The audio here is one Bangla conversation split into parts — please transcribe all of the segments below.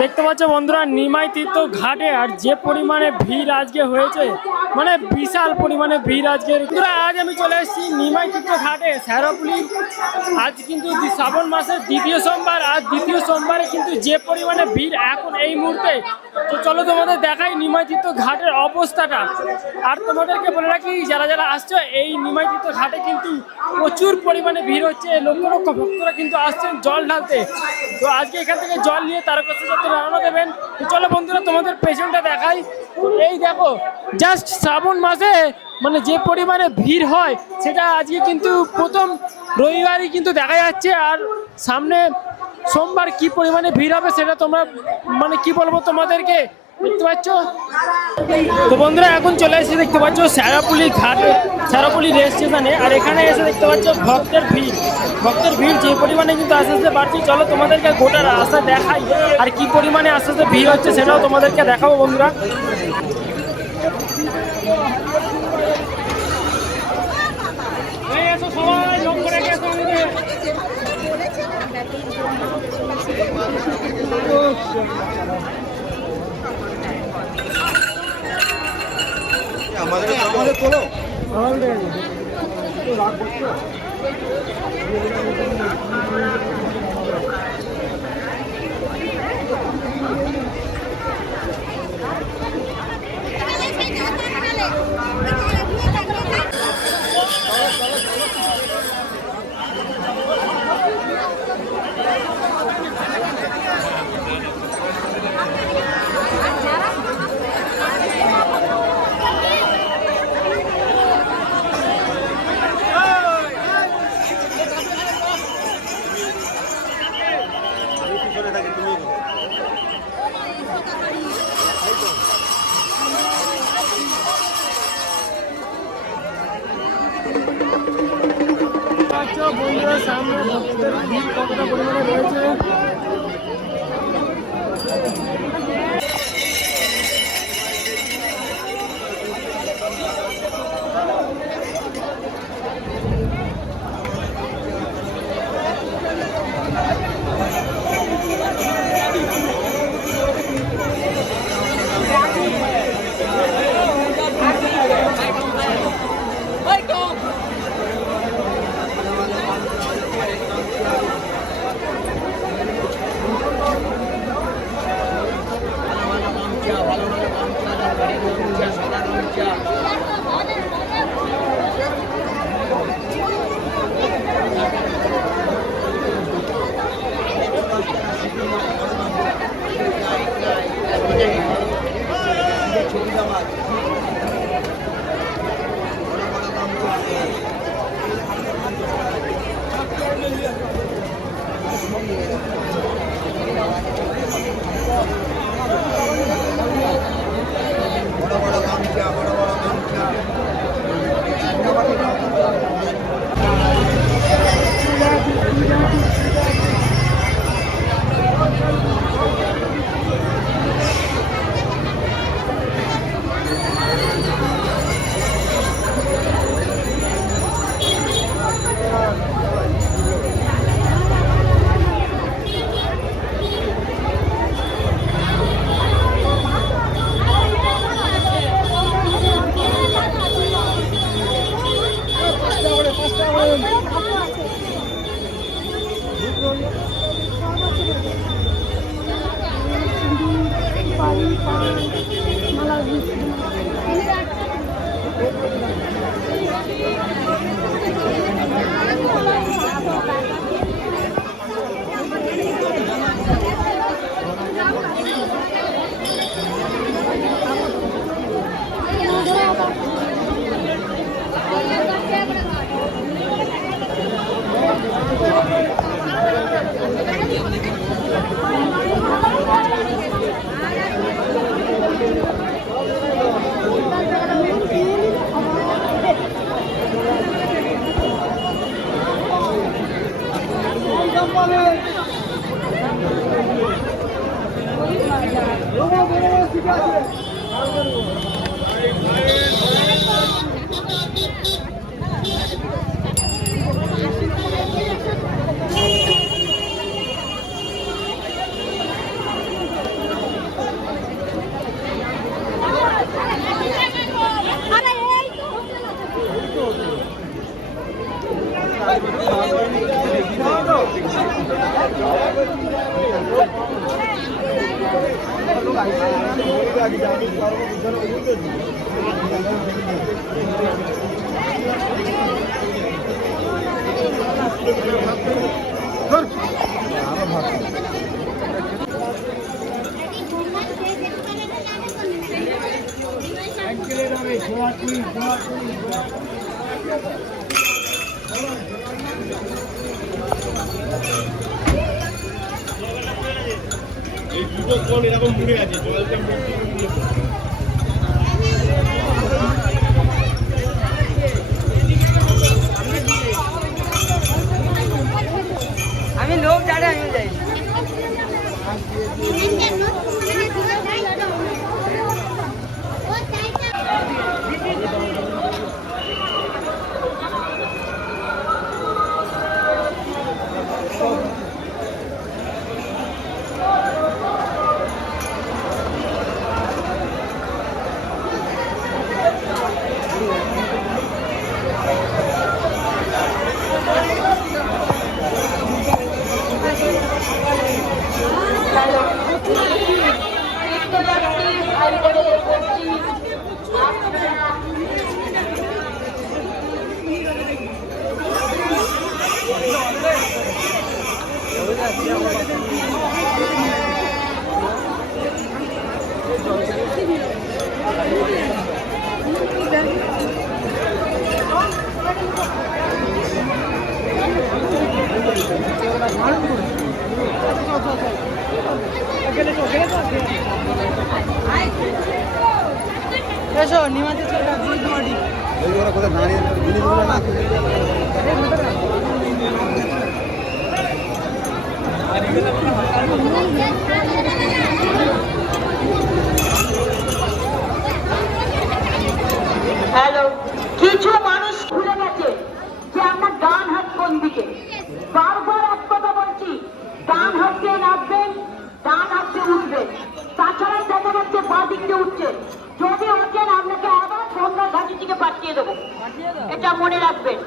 দেখতে পাচ্ছ বন্ধুরা নিমাই তীর্থ ঘাটে আর যে পরিমাণে ভিড় আজকে হয়েছে, মানে বিশাল পরিমাণে ভিড় আজকে। বন্ধুরা আজ আমি চলে এসেছি নিমাই তীর্থ ঘাটে শেরোপুলি। আজ কিন্তু শ্রাবণ মাসের দ্বিতীয় সোমবার, আর দ্বিতীয় সোমবারে কিন্তু যে পরিমাণে ভিড় এখন এই মুহূর্তে। তো চলো তোমাদের দেখাই নিমাই তীর্থ ঘাটের অবস্থাটা। আর তোমাদেরকে বলে রাখি, যারা যারা আসছো এই নিমাই তীর্থ ঘাটে কিন্তু প্রচুর পরিমাণে ভিড় হচ্ছে, লক্ষ লক্ষ ভক্তরা কিন্তু আসছেন জল ঢালতে। তো আজকে এখান থেকে জল নিয়ে তারকাসী যাত্রা রওনা দেবেন। তো চলো বন্ধুরা তোমাদের পেছনটা দেখাই। এই দেখো জাস্ট শ্রাবণ মাসে মানে যে পরিমাণে ভিড় হয় সেটা আজকে কিন্তু প্রথম রবিবারই কিন্তু দেখা যাচ্ছে। আর সামনে সোমবার কি পরিমাণে ভিড় হবে সেটা তোমরা মানে কি বলবো তোমাদেরকে, দেখতে পাচ্ছ। তো বন্ধুরা এখন চলে এসে দেখতে পাচ্ছ শেরোপুলি ঘাটে, শেরোপুলি রেল স্টেশনে। আর এখানে এসে দেখতে পাচ্ছ ভক্তের ভিড় যে পরিমাণে কিন্তু আস্তে আস্তে বাড়ছে। চলো তোমাদেরকে গোটা রাস্তা দেখাই, আর কি পরিমাণে আস্তে আস্তে ভিড় হচ্ছে সেটাও তোমাদেরকে দেখাবো বন্ধুরা। সবাই যোগ করে গেছে আমাদের তোলো বন্ধুরা সামনে ভক্তদের ভিড় কতটা পরিমাণে রয়েছে। এই দুটো কোন এরকম মুড়ে আছে জলটা আমি লোক জানে আমি যাই এসো নিমাতে চলে যাচ্ছি তোমার এইগুলো কোথায় দাঁড়িয়ে জিনিসগুলো না হ্যালো, কিছু মানুষ ভুলে গেছে যে আমরা ডান হাত কোন দিকে। বারবার এক কথা বলছি, ডান হাত দিয়ে নাচবেন, ডান হাত দিয়ে উঠবেন। তাছাড়া দেখা যাচ্ছে বাঁ দিক দিয়ে উঠছে। যদি ওঠেন আপনাকে আবার গঙ্গা ঘাটি থেকে পাঠিয়ে দেবো, এটা মনে রাখবেন।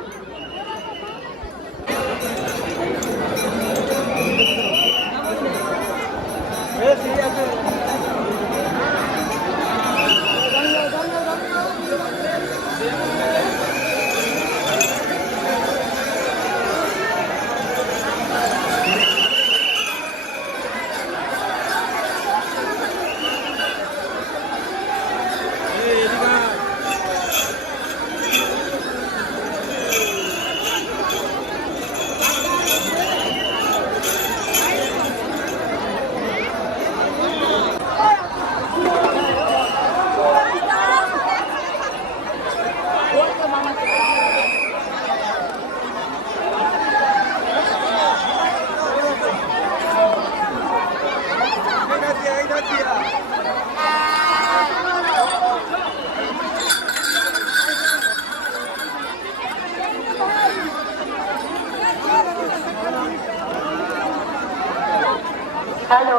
হ্যালো,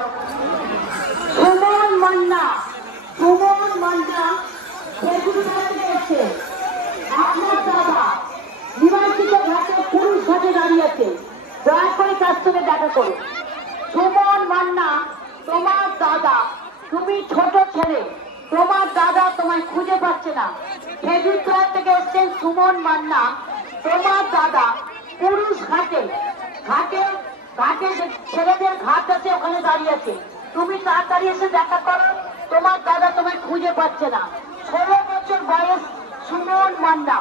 সুমন মান্না, সুমন মান্না এসছে। আপনার দাদা নির্বাচিত ঘাটে পুরুষ ঘাটে দাঁড়িয়ে আছে, দয়া করে তার সঙ্গে দেখা করুন। সুমন মান্না, তোমার দাদা, তুমি ছোট ছেলে, তোমার দাদা তোমায় খুঁজে পাচ্ছে না। খেজুরতলা থেকে এসছেন সুমন মান্না, তোমার দাদা পুরুষ ঘাটে ঘাটে ঘাটে ছেলেদের ঘাট আছে, ওখানে দাঁড়িয়ে আছে। তুমি তাড়াতাড়ি এসে দেখা করো, তোমার দাদা তোমায় খুঁজে পাচ্ছে না। 16 বছর বয়স সুমন মান্না।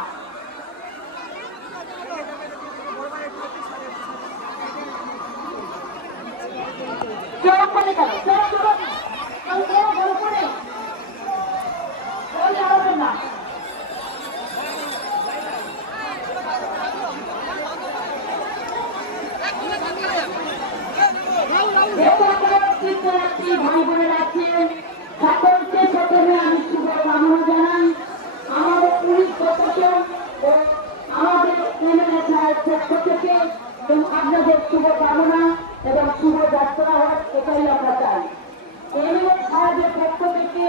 কেউ করে কেন কেউ করো না, কেউ বড় করে কেউ যাবে না। ভাই বোনেরা আছেন, সকলকে প্রথমে আমি শুভকামনা জানাই। আমাদের পুলিশ পক্ষকে ও আমাদের এমএলএ সাহেব পক্ষ থেকে আপনাদের শুভকামনা এবং শুভযাত্রা হয়, এটাই আমরা চাই। এমএলএ সাহেবের পক্ষ থেকে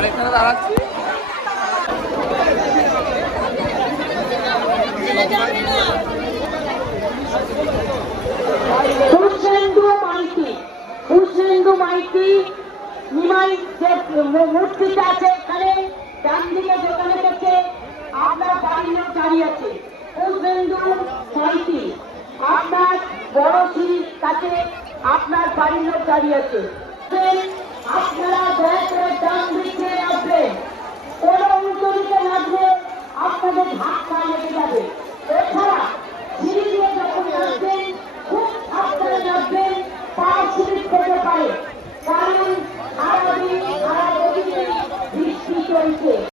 আমরা এখানে দাঁড়াচ্ছি। কৃষ্ণেন্দু মাইতি নিমাই যে মূর্তিটা আছে এখানে ডান দিকে যেখানে থেকে আপনার বাড়ির লোক দাঁড়িয়ে আছে। কৃষ্ণেন্দু মাইতি আপনার বড় সিঁড়ির কাছে আপনার বাড়ির লোক দাঁড়িয়ে আছে। আপনারা দয়া করে ডান দিকে আসবেন, কোনো উল্টো দিকে লাগলে আপনাদের ধাক্কা লেগে যাবে।